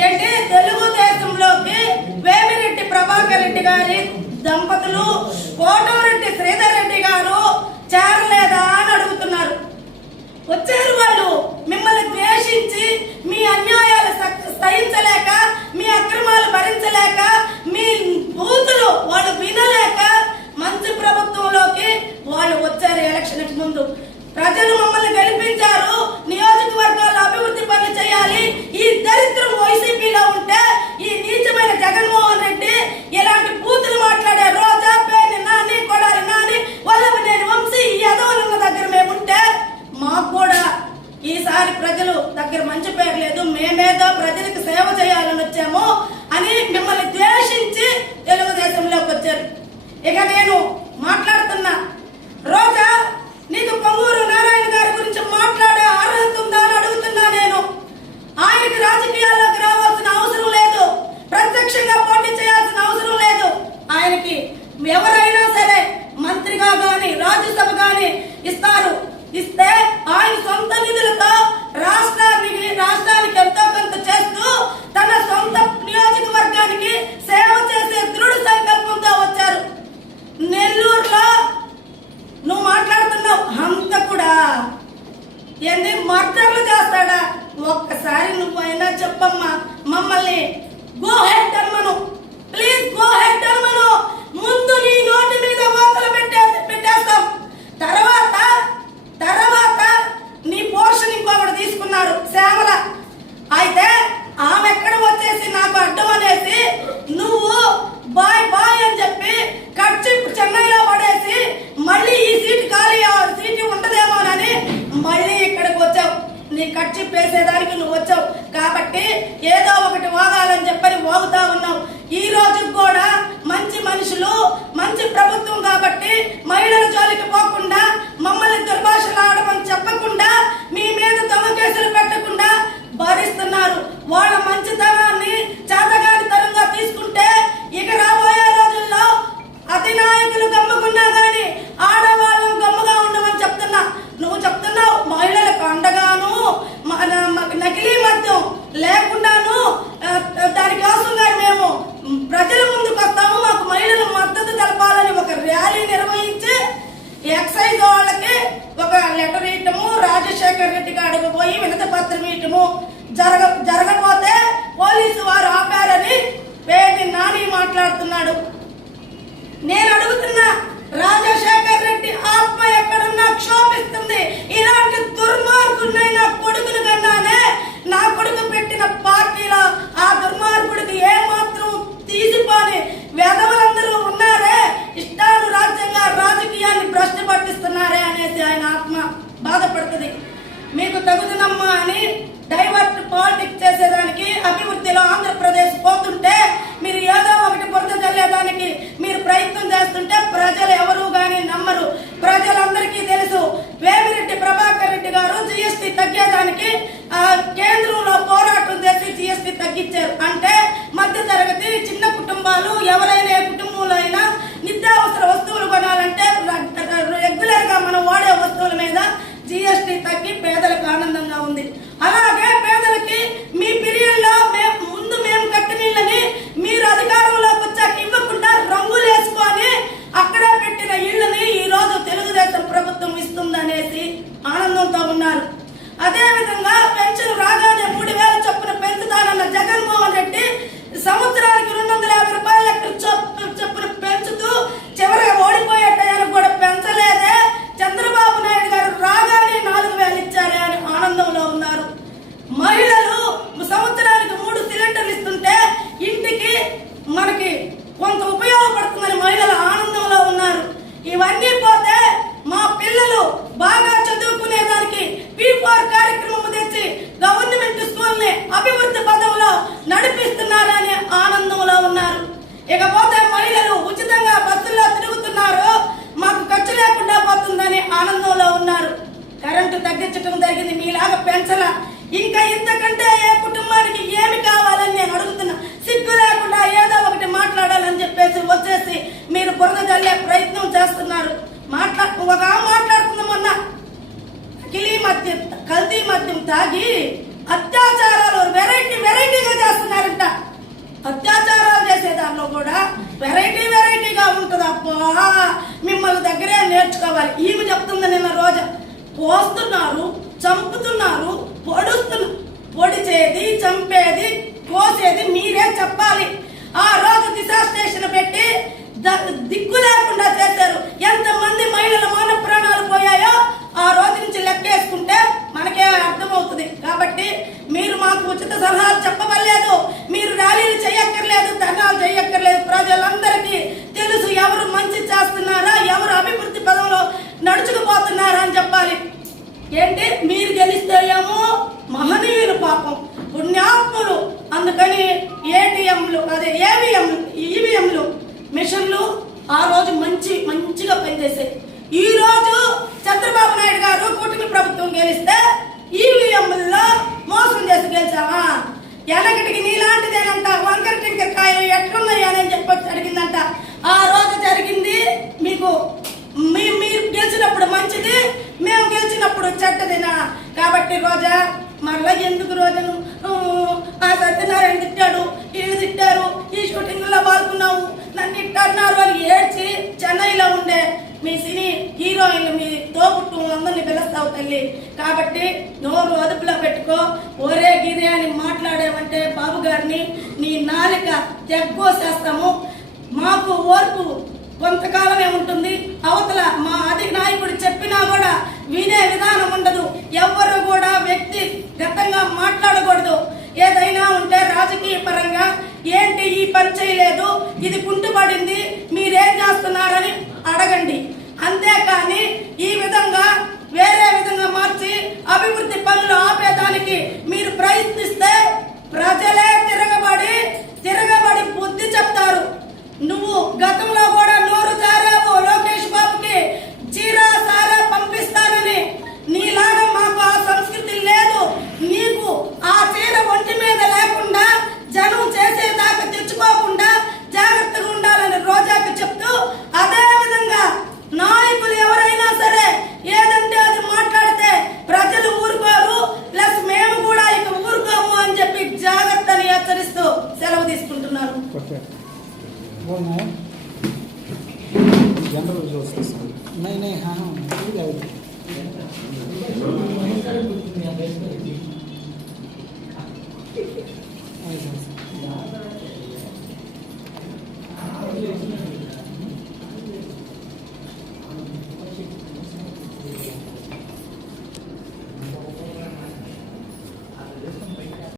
ఏంటి? తెలుగుదేశంలోకి వేమిరెడ్డి ప్రభాకర్ రెడ్డి గారి దంపతులు కోటమిరెడ్డి శ్రీధర్ రెడ్డి గారు చేరలేదా అని అడుగుతున్నారు. వచ్చారు వాళ్ళు. మిమ్మల్ని ద్వేషించి మీ అన్యాయాలు సేవ చేయాలని వచ్చామో అని మిమ్మల్ని ద్వేషించి తెలుగుదేశంలోకి వచ్చారు. ఇక నేను మాట్లాడుతున్నా రోజా నీకు పొంగూరు నారాయణ గారి గురించి మాట్లాడే అర్హత ఉందా అని అడుగుతున్నా నేను. ఆయనకి రాజకీయాల్లోకి రావాల్సిన అవసరం లేదు. ప్రత్యక్షంగా పోటీ చేయాల్సిన అవసరం లేదు. ఆయనకి ఎవరు Boa! morrer. ఏదో ఒకటి మోగాలని చెప్పని మోగుతా ఉన్నాం. ఈ రోజు కూడా మంచి మనుషులు మంచి ప్రభుత్వం కాబట్టి మహిళల జోలికి పోకుండా మమ్మల్ని దుర్భాషలాడమని చెప్పకుండా మీ మీద తమ కేసులు పెట్టకుండా భరిస్తున్నారు. వాళ్ళు తగ్గి పేదలకు ఆనందంగా ఉంది నడిపిస్తున్నారనే ఆనందంలో ఉన్నారు. ఇకపోతే మహిళలు ఉచితంగా బస్సుల్లో తిరుగుతున్నారు మాకు ఖర్చు లేకుండా పోతుందని ఆనందంలో ఉన్నారు. కరెంటు తగ్గించడం జరిగింది మీలాగా పెంచల. ఇంకా ఇంతకంటే ఏ కుటుంబానికి పోస్తున్నారు చంపుతున్నారు పొడుస్తున్నారు పొడిచేది చంపేది కోసేది మీరే చెప్పాలి. ఆ రోజు దిశ స్టేషన్ పెట్టి ద- దిక్కు లేకుండా చేశారు. ఎంతమంది మహిళల మాన ప్రాణాలు పోయాయో ఆ రోజు నుంచి లెక్కేసుకుంటే మనకే అర్థమవుతుంది. కాబట్టి మీరు మాకు ఉచిత సలహా చెప్పవలేదు మీరు ర్యాలీలు చేయక్కర్లేదు ధర్నాలు చేయక్కర్లేదు ప్రజలందరికీ తెలుసు ఎవరు మంచి చేస్తున్నారా ఎవరు అభివృద్ధి పదంలో నడుచుకుపోతున్నారా అని చెప్పాలి ఏంటి? మీరు గెలిస్తే ఏమో మహనీయులు పాపం పుణ్యాత్ములు. అందుకని ఏటీఎంలు అదే ఏవిఎంలు ఈవీఎంలు మిషన్లు ఆ రోజు మంచి మంచిగా పనిచేసాయి ఈ రోజు చంద్రబాబు నాయుడు గారు కూటమి ప్రభుత్వం గెలిస్తే ఈవీఎంలలో మోసం చేసి గెలిచావా? ఎనకటికి నీలాంటిదేనంట వంకర టింకర కాయలు ఎట్లున్నాయి అని అడిగిందంట. ఆ రోజు జరిగింది మీకు మీ మీరు గెలిచినప్పుడు మంచిది మేము గెలిచినప్పుడు చెడ్డదేనా? కాబట్టి రోజా మరలా ఎందుకు రోజను? ఆ సత్యనారాయణ తిట్టాడు వీళ్ళు తిట్టారు ఈ షూటింగ్లో పాల్గొన్నావు నన్ను ఇట్టన్నారు అని ఏడ్చి చెన్నైలో ఉండే మీ సినీ హీరోయిన్లు మీ తోబుట్టు అందరినీ పిలుస్తావు తల్లి. కాబట్టి నోరు అదుపులో పెట్టుకో. ఒరే గిరే అని మాట్లాడేవంటే బాబు గారిని నీ నాలిక తెగ్గోసేస్తాము. మాకు ఓర్పు కొంతకాలమే ఉంటుంది. అవతల మా అధిక నాయకుడు చెప్పినా కూడా వినే విధానం ఉండదు. ఎవ్వరు కూడా వ్యక్తిగతంగా మాట్లాడకూడదు. ఏదైనా ఉంటే రాజకీయ పరంగా ఏంటి ఈ పని చేయలేదు ఇది కుంటుపడింది. మీరేం చేస్తున్నారని అడగండి. అంతేకాని ఈ విధంగా వేరే విధంగా మార్చి అభివృద్ధి పనులు ఆపేదానికి మీరు ప్రయత్నిస్తే करते हैं बोलना जनरल रिसोर्स नहीं नहीं हाँ हाँ मिल जाएगी